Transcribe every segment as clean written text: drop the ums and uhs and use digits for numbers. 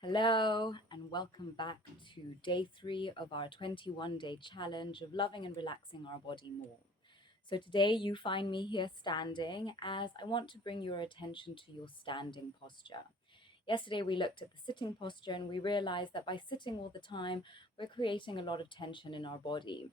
Hello, and welcome back to day 3 of our 21-day challenge of loving and relaxing our body more. So, today you find me here standing as I want to bring your attention to your standing posture. Yesterday, we looked at the sitting posture and we realized that by sitting all the time, we're creating a lot of tension in our body.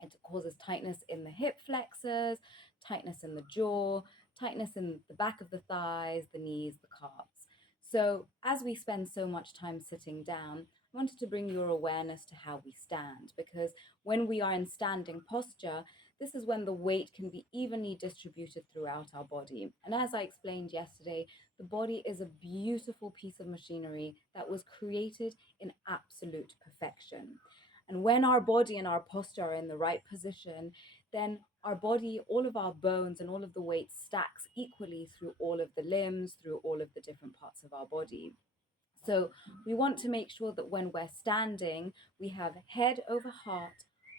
It causes tightness in the hip flexors, tightness in the jaw, tightness in the back of the thighs, the knees, the calves. So, as we spend so much time sitting down, I wanted to bring your awareness to how we stand because when we are in standing posture, this is when the weight can be evenly distributed throughout our body. And as I explained yesterday, the body is a beautiful piece of machinery that was created in absolute perfection. And when our body and our posture are in the right position, then our body, all of our bones and all of the weight stacks equally through all of the limbs, through all of the different parts of our body. So we want to make sure that when we're standing, we have head over heart,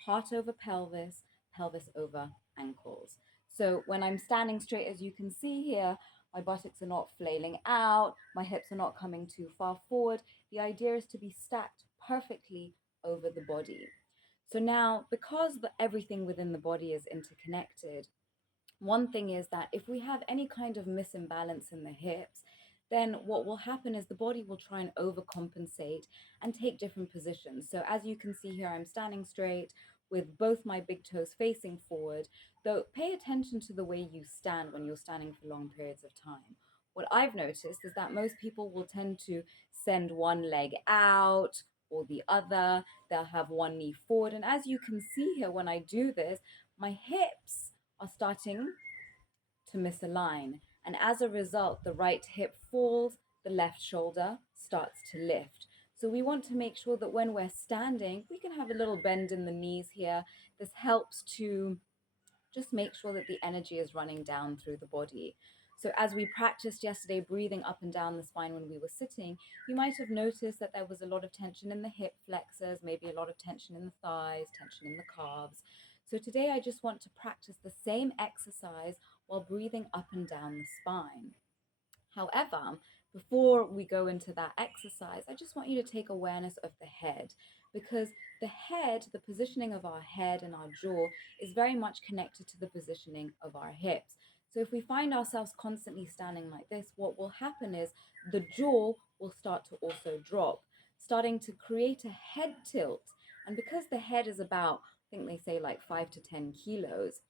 heart over pelvis, pelvis over ankles. So when I'm standing straight, as you can see here, my buttocks are not flailing out, my hips are not coming too far forward. The idea is to be stacked perfectly over the body. So now, because everything within the body is interconnected, one thing is that if we have any kind of misimbalance in the hips, then what will happen is the body will try and overcompensate and take different positions. So as you can see here, I'm standing straight with both my big toes facing forward, though pay attention to the way you stand when you're standing for long periods of time. What I've noticed is that most people will tend to send one leg out or the other. They'll have one knee forward. And as you can see here, when I do this, my hips are starting to misalign. And as a result, the right hip falls, the left shoulder starts to lift. So we want to make sure that when we're standing, we can have a little bend in the knees here. This helps to just make sure that the energy is running down through the body. So as we practiced yesterday, breathing up and down the spine when we were sitting, you might have noticed that there was a lot of tension in the hip flexors, maybe a lot of tension in the thighs, tension in the calves. So today I just want to practice the same exercise while breathing up and down the spine. However, before we go into that exercise, I just want you to take awareness of the head because the head, the positioning of our head and our jaw is very much connected to the positioning of our hips. So if we find ourselves constantly standing like this, what will happen is the jaw will start to also drop, starting to create a head tilt. And because the head is about, I think they say like 5 to 10 kilos,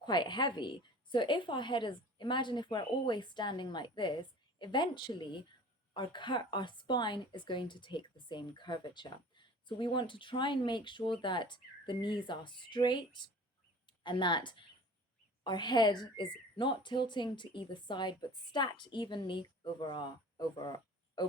quite heavy. So if our head is, imagine if we're always standing like this, eventually our spine is going to take the same curvature. So we want to try and make sure that the knees are straight and that our head is not tilting to either side but stacked evenly over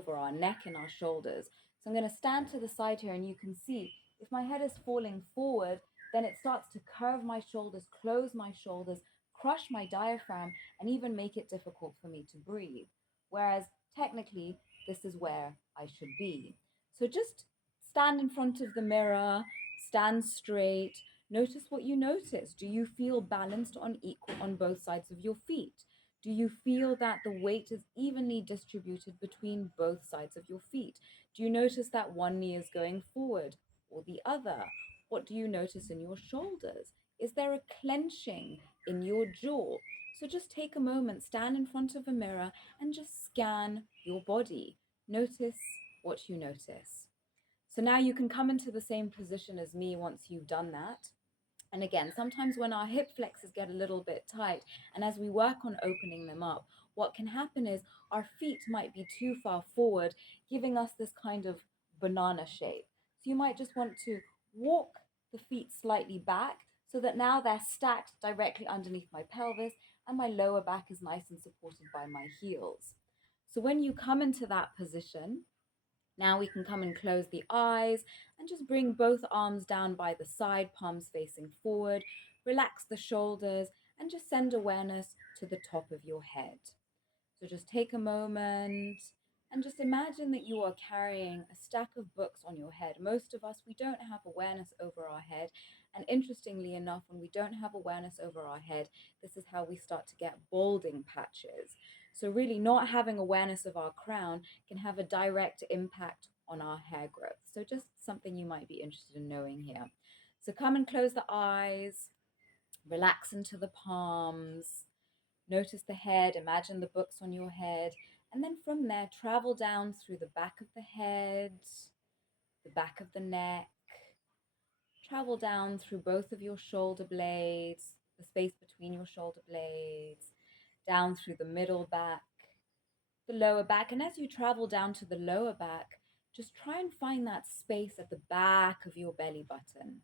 our neck and our shoulders. So I'm going to stand to the side here and you can see if my head is falling forward, then it starts to curve my shoulders, close my shoulders, crush my diaphragm, and even make it difficult for me to breathe. Whereas technically, this is where I should be. So just stand in front of the mirror, stand straight. Notice what you notice. Do you feel balanced on both sides of your feet? Do you feel that the weight is evenly distributed between both sides of your feet? Do you notice that one knee is going forward or the other? What do you notice in your shoulders? Is there a clenching in your jaw? So just take a moment, stand in front of a mirror and just scan your body. Notice what you notice. So now you can come into the same position as me once you've done that. And again, sometimes when our hip flexors get a little bit tight, and as we work on opening them up, what can happen is our feet might be too far forward, giving us this kind of banana shape. So you might just want to walk the feet slightly back so that now they're stacked directly underneath my pelvis and my lower back is nice and supported by my heels. So when you come into that position, now we can come and close the eyes and just bring both arms down by the side, palms facing forward. Relax the shoulders and just send awareness to the top of your head. So just take a moment and just imagine that you are carrying a stack of books on your head. Most of us, we don't have awareness over our head. And interestingly enough, when we don't have awareness over our head, this is how we start to get balding patches. So really not having awareness of our crown can have a direct impact on our hair growth. So just something you might be interested in knowing here. So come and close the eyes, relax into the palms, notice the head, imagine the books on your head, and then from there, travel down through the back of the head, the back of the neck, travel down through both of your shoulder blades, the space between your shoulder blades, down through the middle back, the lower back. And as you travel down to the lower back, just try and find that space at the back of your belly button.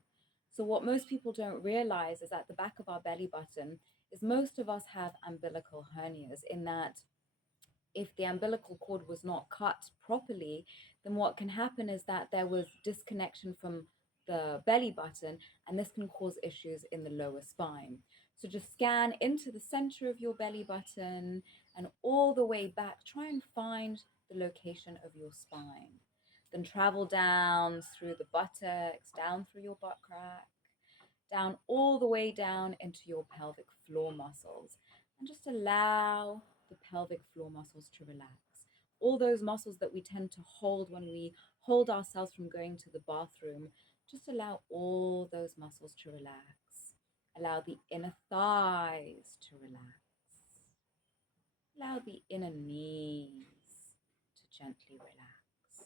So what most people don't realize is at the back of our belly button is most of us have umbilical hernias, in that if the umbilical cord was not cut properly, then what can happen is that there was disconnection from the belly button, and this can cause issues in the lower spine. So just scan into the center of your belly button and all the way back. Try and find the location of your spine. Then travel down through the buttocks, down through your butt crack, down all the way down into your pelvic floor muscles, and just allow the pelvic floor muscles to relax. All those muscles that we tend to hold when we hold ourselves from going to the bathroom, just allow all those muscles to relax. Allow the inner thighs to relax. Allow the inner knees to gently relax.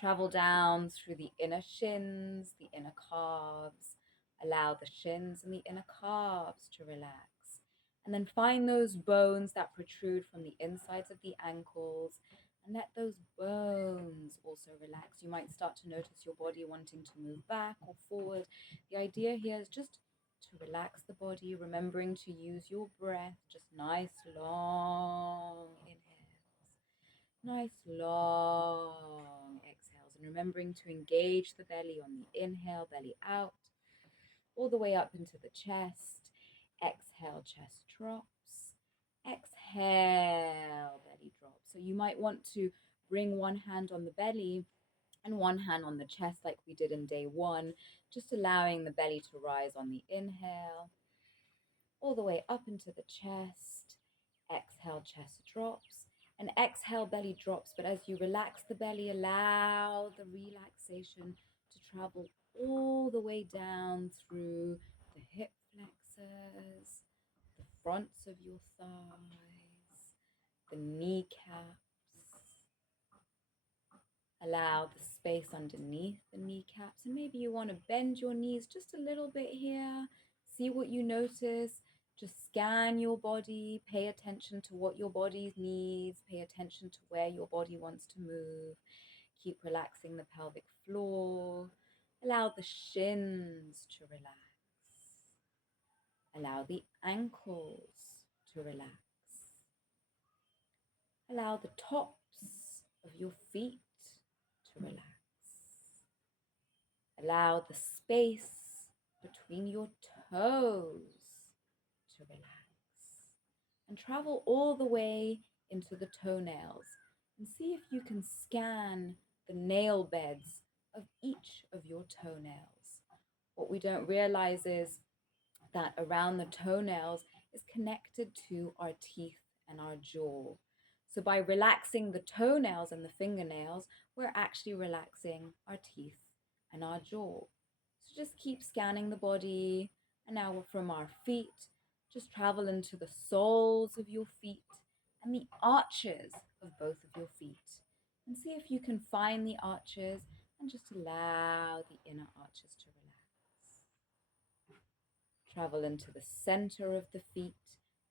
Travel down through the inner shins, the inner calves. Allow the shins and the inner calves to relax. And then find those bones that protrude from the insides of the ankles and let those bones also relax. You might start to notice your body wanting to move back or forward. The idea here is just to relax the body, remembering to use your breath, just nice long inhales, nice long exhales, and remembering to engage the belly on the inhale, belly out, all the way up into the chest. Exhale, chest drops. Exhale, belly drops. So you might want to bring one hand on the belly and one hand on the chest like we did in day one, just allowing the belly to rise on the inhale, all the way up into the chest. Exhale, chest drops. And exhale, belly drops. But as you relax the belly, allow the relaxation to travel all the way down through the hip flexors, the fronts of your thighs, the kneecaps. Allow the space underneath the kneecaps. And maybe you want to bend your knees just a little bit here. See what you notice. Just scan your body. Pay attention to what your body needs. Pay attention to where your body wants to move. Keep relaxing the pelvic floor. Allow the shins to relax. Allow the ankles to relax. Allow the tops of your feet to relax. Allow the space between your toes to relax. And travel all the way into the toenails and see if you can scan the nail beds of each of your toenails. What we don't realize is that around the toenails is connected to our teeth and our jaw. So by relaxing the toenails and the fingernails, we're actually relaxing our teeth and our jaw. So just keep scanning the body. And now from our feet, just travel into the soles of your feet and the arches of both of your feet. And see if you can find the arches and just allow the inner arches to relax. Travel into the center of the feet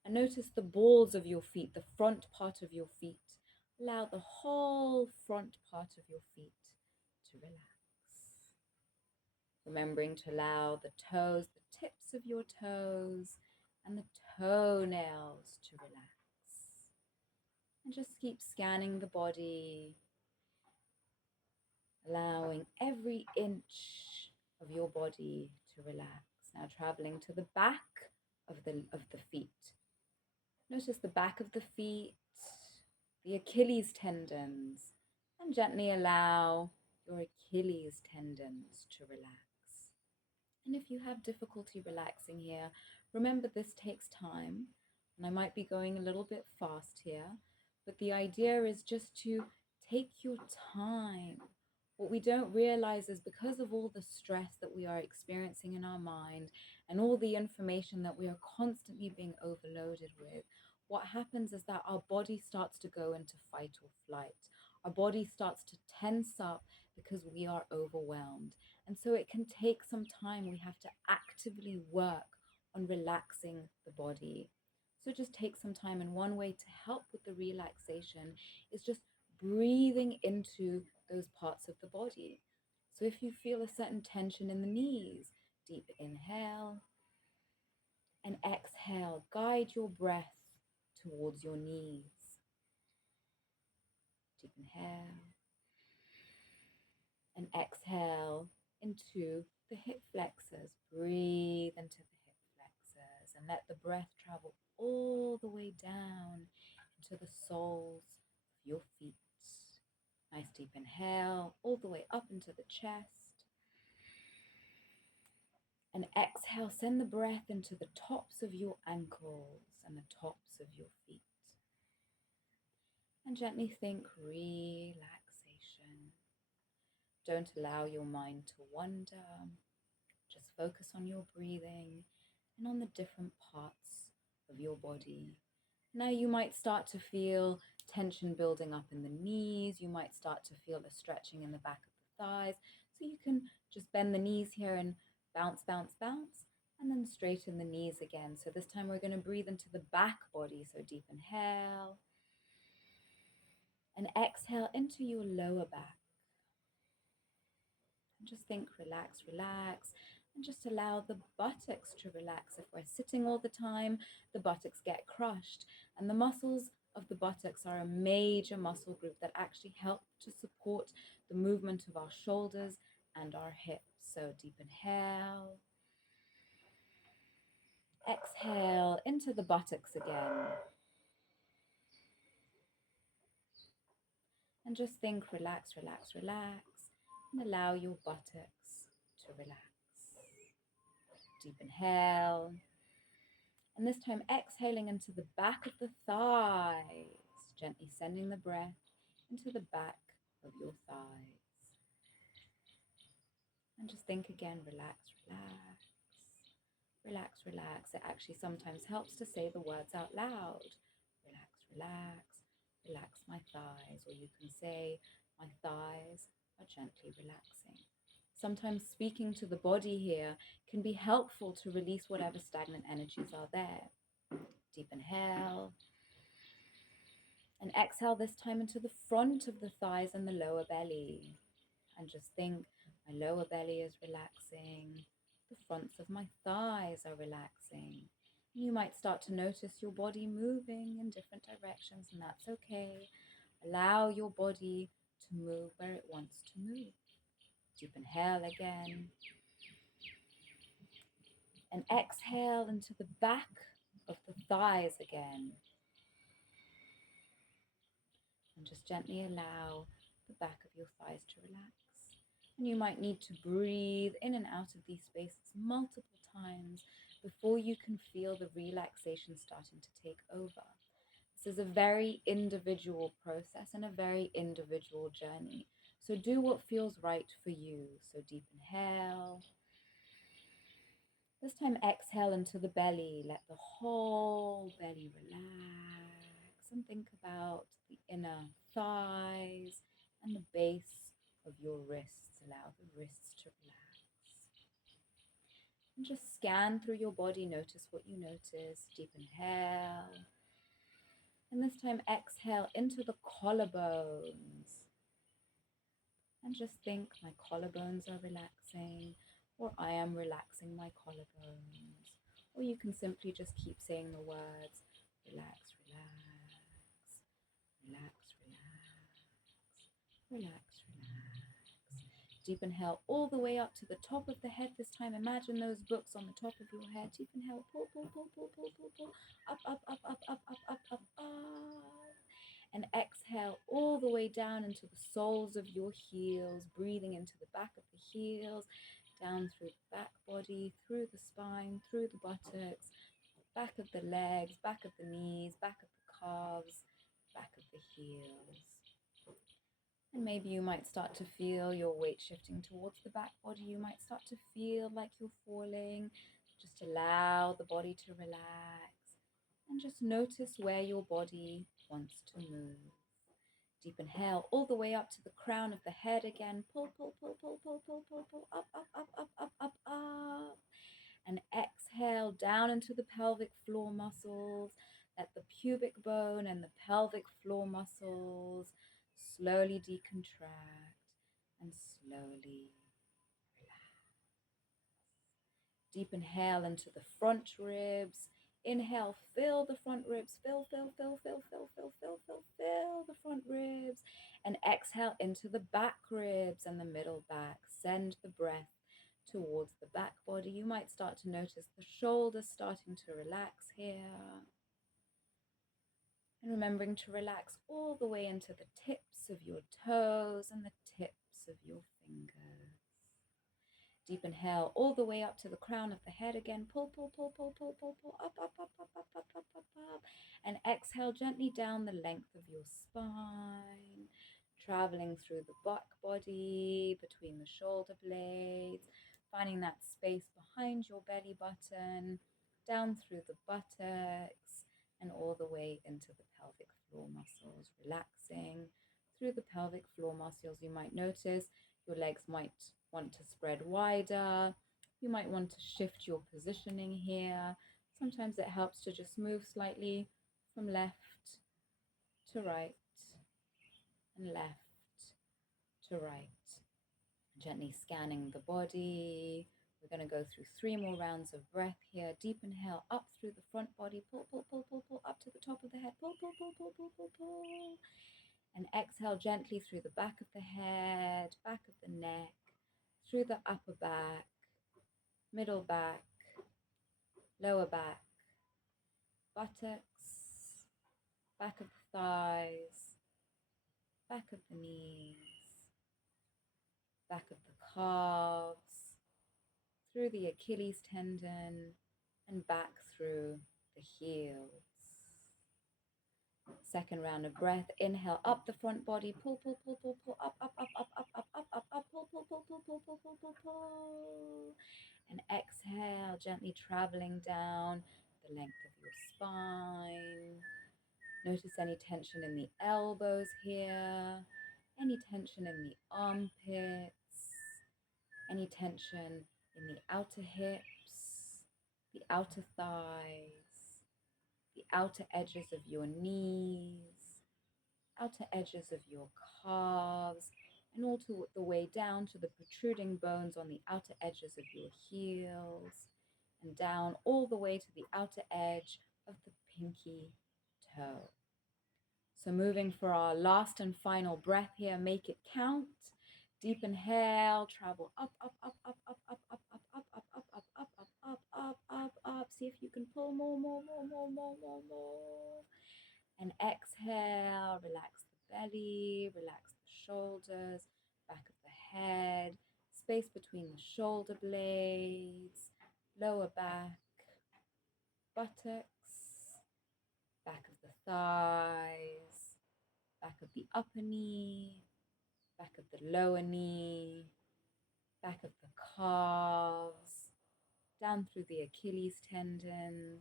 and notice the balls of your feet, the front part of your feet. Allow the whole front part of your feet to relax. Remembering to allow the toes, the tips of your toes, and the toenails to relax. And just keep scanning the body, allowing every inch of your body to relax. Now traveling to the back of the feet. Notice the back of the feet, the Achilles tendons, and gently allow your Achilles tendons to relax. And if you have difficulty relaxing here, remember this takes time. And I might be going a little bit fast here, but the idea is just to take your time. What we don't realize is because of all the stress that we are experiencing in our mind and all the information that we are constantly being overloaded with, what happens is that our body starts to go into fight or flight. Our body starts to tense up because we are overwhelmed. And so it can take some time. We have to actively work on relaxing the body. So just take some time. And one way to help with the relaxation is just breathing into those parts of the body. So if you feel a certain tension in the knees, deep inhale and exhale. Guide your breath towards your knees. Deep inhale and exhale into the hip flexors. Breathe into the hip flexors and let the breath travel all the way down into the soles of your feet. Nice deep inhale all the way up into the chest. And exhale, send the breath into the tops of your ankles and the tops of your feet. And gently think relaxation. Don't allow your mind to wander. Just focus on your breathing and on the different parts of your body. Now you might start to feel tension building up in the knees. You might start to feel a stretching in the back of the thighs. So you can just bend the knees here and bounce, bounce, bounce, and then straighten the knees again. So this time we're going to breathe into the back body. So deep inhale and exhale into your lower back. And just think, relax, relax, and just allow the buttocks to relax. If we're sitting all the time, the buttocks get crushed, and the muscles of the buttocks are a major muscle group that actually help to support the movement of our shoulders and our hips. So deep inhale, exhale into the buttocks again. And just think, relax, relax, relax, and allow your buttocks to relax. Deep inhale. And this time exhaling into the back of the thighs, gently sending the breath into the back of your thighs. And just think again, relax, relax, relax, relax. It actually sometimes helps to say the words out loud. Relax, relax, relax my thighs. Or you can say, my thighs are gently relaxing. Sometimes speaking to the body here can be helpful to release whatever stagnant energies are there. Deep inhale and exhale this time into the front of the thighs and the lower belly. And just think, my lower belly is relaxing. The fronts of my thighs are relaxing. You might start to notice your body moving in different directions, and that's okay. Allow your body to move where it wants to move. Deep inhale again. And exhale into the back of the thighs again. And just gently allow the back of your thighs to relax. And you might need to breathe in and out of these spaces multiple times before you can feel the relaxation starting to take over. This is a very individual process and a very individual journey. So do what feels right for you. So deep inhale. This time exhale into the belly. Let the whole belly relax and think about the inner thighs and the base of your wrists. Allow the wrists to relax. And just scan through your body. Notice what you notice. Deep inhale. And this time exhale into the collarbones. And just think, my collarbones are relaxing, or I am relaxing my collarbones. Or you can simply just keep saying the words, relax, relax, relax, relax, relax, relax. Deep inhale all the way up to the top of the head this time. Imagine those books on the top of your head. Deep inhale, pull, pull, pull, pull, pull, pull, pull, up, up, up, up, up, up, up, up, up. And exhale all the way down into the soles of your heels, breathing into the back of the heels, down through the back body, through the spine, through the buttocks, back of the legs, back of the knees, back of the calves, back of the heels. And maybe you might start to feel your weight shifting towards the back body. You might start to feel like you're falling. Just allow the body to relax and just notice where your body wants to move. Deep inhale all the way up to the crown of the head again. Pull, pull, pull, pull, pull, pull, pull, pull, up, up, up, up, up, up, up. And exhale down into the pelvic floor muscles. Let the pubic bone and the pelvic floor muscles slowly decontract and slowly relax. Deep inhale into the front ribs. Inhale, fill the front ribs. Fill, fill, fill, fill, fill, fill, fill, fill, fill the front ribs. And exhale into the back ribs and the middle back. Send the breath towards the back body. You might start to notice the shoulders starting to relax here. And remembering to relax all the way into the tips of your toes and the tips of your fingers. Deep inhale all the way up to the crown of the head again. Pull, pull, pull, pull, pull, pull, pull, up, up, up, up, up, up, up, up, up. And exhale gently down the length of your spine, traveling through the back body, between the shoulder blades, finding that space behind your belly button, down through the buttocks, and all the way into the pelvic floor muscles, relaxing through the pelvic floor muscles. You might notice your legs might want to spread wider. You might want to shift your positioning here. Sometimes it helps to just move slightly from left to right and left to right. Gently scanning the body. We're going to go through 3 more rounds of breath here. Deep inhale up through the front body. Pull, pull, pull, pull, pull, up to the top of the head. Pull, pull, pull, pull, pull, pull, pull. And exhale gently through the back of the head, back of the neck, through the upper back, middle back, lower back, buttocks, back of the thighs, back of the knees, back of the calves, through the Achilles tendon, and back through the heels. Second round of breath. Inhale up the front body. Pull, pull, pull, pull, pull, up, up, up, up, up, up, up, up, up, pull, pull, pull, pull, pull, pull, pull, pull, pull. And exhale, gently traveling down the length of your spine. Notice any tension in the elbows here, any tension in the armpits, any tension in the outer hips, the outer thighs, the outer edges of your knees, outer edges of your calves, and all the way down to the protruding bones on the outer edges of your heels, and down all the way to the outer edge of the pinky toe. So moving for our last and final breath here, make it count. Deep inhale, travel up, up, up, up, up, up, up, up, up, up, up, up, up, up, up, up, up, up. See if you can pull more. And exhale, relax the belly, relax the shoulders, back of the head, space between the shoulder blades, lower back, buttocks, back of the thighs, back of the upper knee, back of the lower knee, back of the calves, down through the Achilles tendon,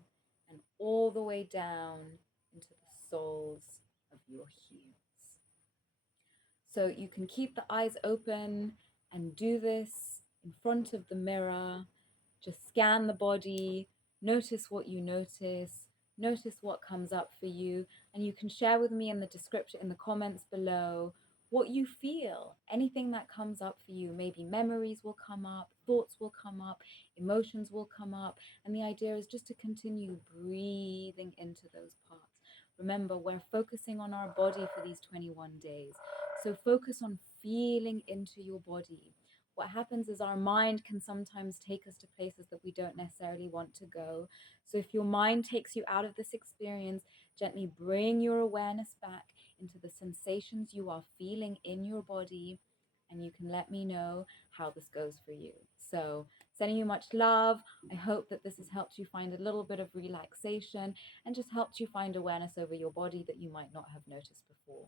and all the way down into the soles of your heels. So you can keep the eyes open and do this in front of the mirror. Just scan the body, notice what you notice what comes up for you, and you can share with me in the description, in the comments below, what you feel, anything that comes up for you. Maybe memories will come up, thoughts will come up, emotions will come up, and the idea is just to continue breathing into those parts. Remember, we're focusing on our body for these 21 days. So focus on feeling into your body. What happens is our mind can sometimes take us to places that we don't necessarily want to go. So if your mind takes you out of this experience, gently bring your awareness back into the sensations you are feeling in your body, and you can let me know how this goes for you. So Sending you much love. I hope that this has helped you find a little bit of relaxation and just helped you find awareness over your body that you might not have noticed before.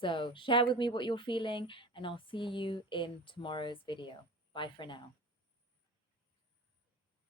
So share with me what you're feeling, and I'll see you in tomorrow's video. Bye for now.